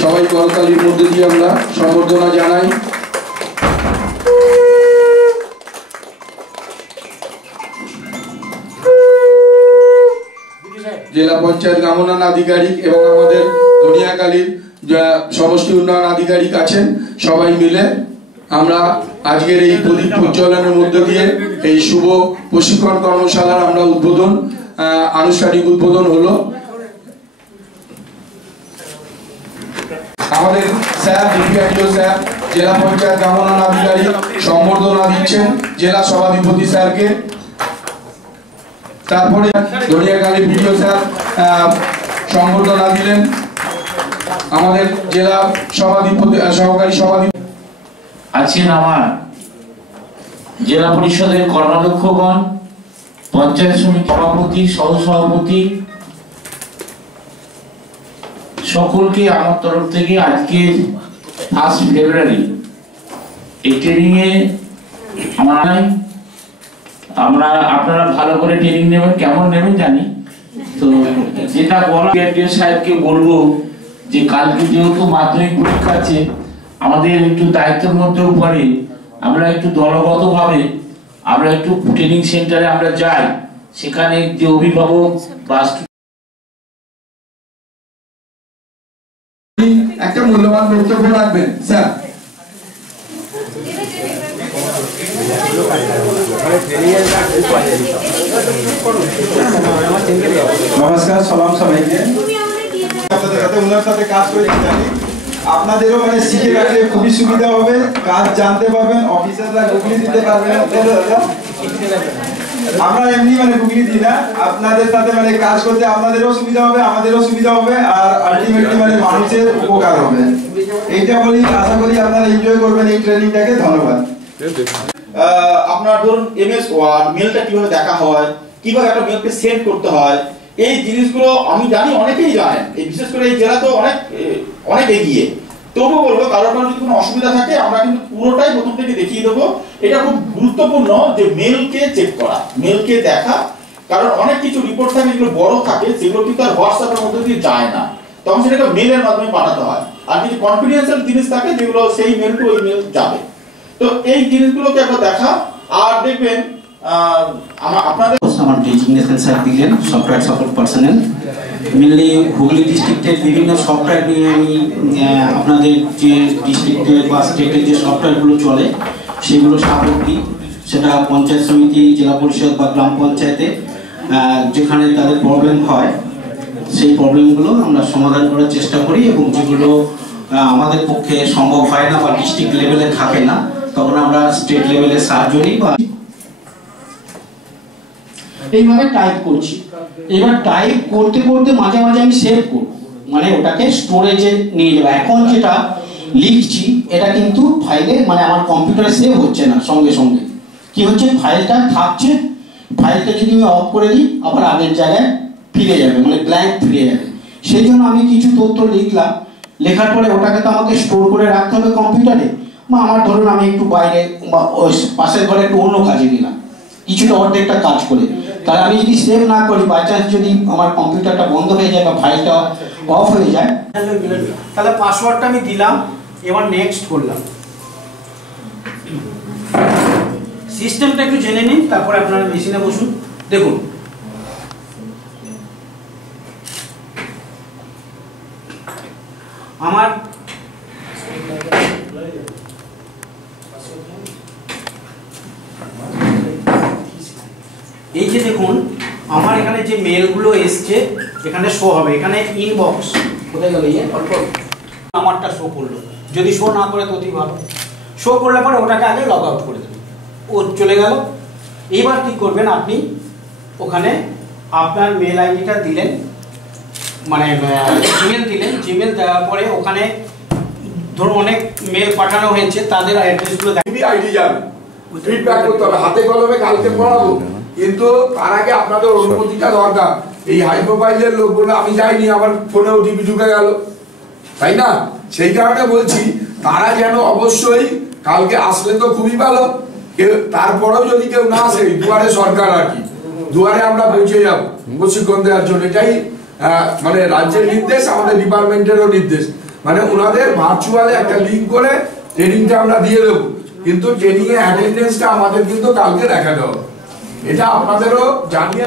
সবাই করতালির মধ্যে দিয়ে আমরা সম্বর্ধনা জানাই। জেলা পঞ্চায়েত গ্রামোন্নয়ন আধিকারিক এবং আমাদের ধনিয়াকালীর সমষ্টি উন্নয়ন আধিকারিক আছেন, সবাই মিলে আমরা আজকের এই প্রদীপ প্রজ্বলনের মধ্য দিয়ে এই শুভ প্রশিক্ষণ কর্মশালার আমরা আনুষ্ঠানিক উদ্বোধন হলো। আমাদের স্যার ডিপিআইও স্যার জেলা পঞ্চায়েত গ্রামোন্নয়ন আধিকারিক সম্বর্ধনা দিচ্ছেন জেলা সভাধিপতি স্যারকে। তারপরে ধনিয়াকালী ভিডিও স্যার সম্বর্ধনা দিলেন আমাদের জেলা সভাধিপতি সহকারী সভাধিপতি আছেন আমার জেলা পরিষদের কর্মাধ্যক্ষগণ, পঞ্চায়েত সমিতি সভাপতি, সহসভাপতি, সকলকে আমার তরফ থেকে আজকে 1 ফেব্রুয়ারি এই ট্রেনিং এ আপনারা ভালো করে ট্রেনিং নেবেন, কেমন নেবেন জানি। তো যেটা বলা সাহেবকে বলবো যে কালকে যেহেতু মাধ্যমিক পরীক্ষা আছে, আমাদের একটু দায়িত্বের মধ্যেও পড়ে আমরা একটু দলগতভাবে আমরা একটু ট্রেনিং সেন্টারে আমরা যাই, সেখানে যে অভিভাবক বা একটা মূল্যবান বক্তব্য রাখবেন স্যার। নমস্কার, সালাম সবাইকে। আপনাদের সাথে ওনার সাথে কাজ করে জানি আপনাদেরও মানে শিখে রাখলে খুবই সুবিধা হবে, কাজ জানতে পারবেন, অফিসাররা গুগলি দিতে পারবেন। আমরা এমনি মানে গুগলি দিই না, আপনাদের সাথে মানে কাজ করতে আপনাদেরও সুবিধা হবে, আমাদেরও সুবিধা হবে, আর আলটিমেটলি মানে মানুষের উপকার হবে। এইটা বলি, আশা করি আপনারা এনজয় করবেন এই ট্রেনিংটাকে। ধন্যবাদ। আপনার ধরুন এমএস ওয়ার্ড মেলটা কিভাবে দেখা হয়, কিভাবে একটা মেলকে সেন্ড করতে হয়, এই জিনিসগুলো আমি জানি অনেকেই জানেন, এই বিশেষ করে এই জেলা তো অনেক এগিয়ে। তবুও বলবো কারোর যদি কোনো অসুবিধা থাকে আমরা কিন্তু পুরোটাই প্রথম থেকে দেখিয়ে দেবো। এটা খুব গুরুত্বপূর্ণ যে মেলকে চেক করা, মেলকে দেখা, কারণ অনেক কিছু রিপোর্ট থাকে যেগুলো বড় থাকে, সেগুলো কিন্তু আর হোয়াটসঅ্যাপের মধ্যে দিয়ে যায় না, তখন সেটাকে মেলের মাধ্যমে পাঠাতে হয়। আর কিছু কনফিডেন্সিয়াল জিনিস থাকে যেগুলো সেই মেল টু ওই মেল যাবে। তো এই জিনিসগুলোকে একবার দেখা। আর দেখবেন আপনাদের আমার ডেজিগনেশন স্যার দিলেন software support personnel, mainly Hooghly ডিস্ট্রিক্টের বিভিন্ন সফটওয়্যার নিয়ে আমি আপনাদের যে ডিস্ট্রিক্টের বা স্টেটের যে সফটওয়্যারগুলো চলে সেগুলো সাপোর্ট দিই। সেটা পঞ্চায়েত সমিতি, জেলা পরিষদ বা গ্রাম পঞ্চায়েতে যেখানে তাদের প্রবলেম হয় সেই প্রবলেমগুলো আমরা সমাধান করার চেষ্টা করি, এবং যেগুলো আমাদের পক্ষে সম্ভব হয় না বা ডিস্ট্রিক্ট লেভেলে থাকে না, তখন আমরা স্টেট লেভেলে সাহায্য নিই। বা এইভাবে টাইপ করছি, এবার টাইপ করতে করতে মাঝে মাঝে আমি সেভ করব, মানে ওটাকে স্টোরেজে নিয়ে যাবো। এখন যেটা লিখছি এটা কিন্তু ফাইলে মানে আমার কম্পিউটারে সেভ হচ্ছে না, সঙ্গে সঙ্গে কি হচ্ছে ফাইলটা থাকছে, ফাইলটা যদি আমি অফ করে দিই আবার আগের জায়গায় ফিরে যাবে, মানে ব্ল্যাঙ্ক ফিরে যাবে। সেই জন্য আমি কিছু তথ্য লিখলাম, লেখার পরে ওটাকে তো আমাকে স্টোর করে রাখতে হবে কম্পিউটারে, বা আমার ধরুন আমি একটু বাইরে বা পাশের ঘরে একটু অন্য কাজে গেলাম, কিছুটা অর্ধেকটা কাজ করে, তাহলে আমি যদি সেভ না করি, বাই চান্স যদি আমার কম্পিউটারটা বন্ধ হয়ে যায় বা ফাইলটা অফ হয়ে যায়, তাহলে পাসওয়ার্ডটা আমি দিলাম, এবার নেক্সট করলাম। সিস্টেমটা একটু জেনে নিন, তারপরে আপনারা মেশিনে বসুন। দেখুন আমার এই যে দেখুন আমার এখানে যে মেলগুলো এসছে এখানে শো হবে, এখানে ইনবক্স কোথায় গেল, অল্প আমারটা শো করলো, যদি শো না করে তো অতি ভালো। শো করলে পরে ওটাকে আগে লগ আউট করে দেবেন, ও চলে গেল। এইবার কি করবেন, আপনি ওখানে আপনার মেল আইডিটা দিলেন, মানে জিমেল দিলেন, জিমেল দেওয়ার পরে ওখানে ধরুন অনেক মেল পাঠানো হয়েছে, তাদের অ্যাড্রেসগুলো আইডি যাবে, ফিডব্যাক করতে হবে, হাতে কলমে কালকে পড়াবো, কিন্তু তার আগে আপনাদের অনুমতিটা দরকার। এই হাই প্রোফাইলের লোকগুলো আমি যাইনি, আমার ফোনে ওটিপি ঢুকে গেল, তাই না? সেই কারণে বলছি তারা যেন অবশ্যই কালকে আসলে তো খুবই ভালো, তারপরেও যদি কেউ না আসে দুয়ারে সরকার আর কি, দুয়ারে আমরা পৌঁছে যাবো প্রশিক্ষণ দেওয়ার জন্য। এটাই মানে রাজ্যের নির্দেশ, আমাদের ডিপার্টমেন্টেরও নির্দেশ। মানে ওনাদের ভার্চুয়ালি একটা লিঙ্ক করে ট্রেনিংটা আমরা দিয়ে দেবো, কিন্তু ট্রেনিং এর অ্যাটেন্ডেন্সটা আমাদের কিন্তু কালকে দেখাতে হবে, এটা আপনাদেরও জানিয়ে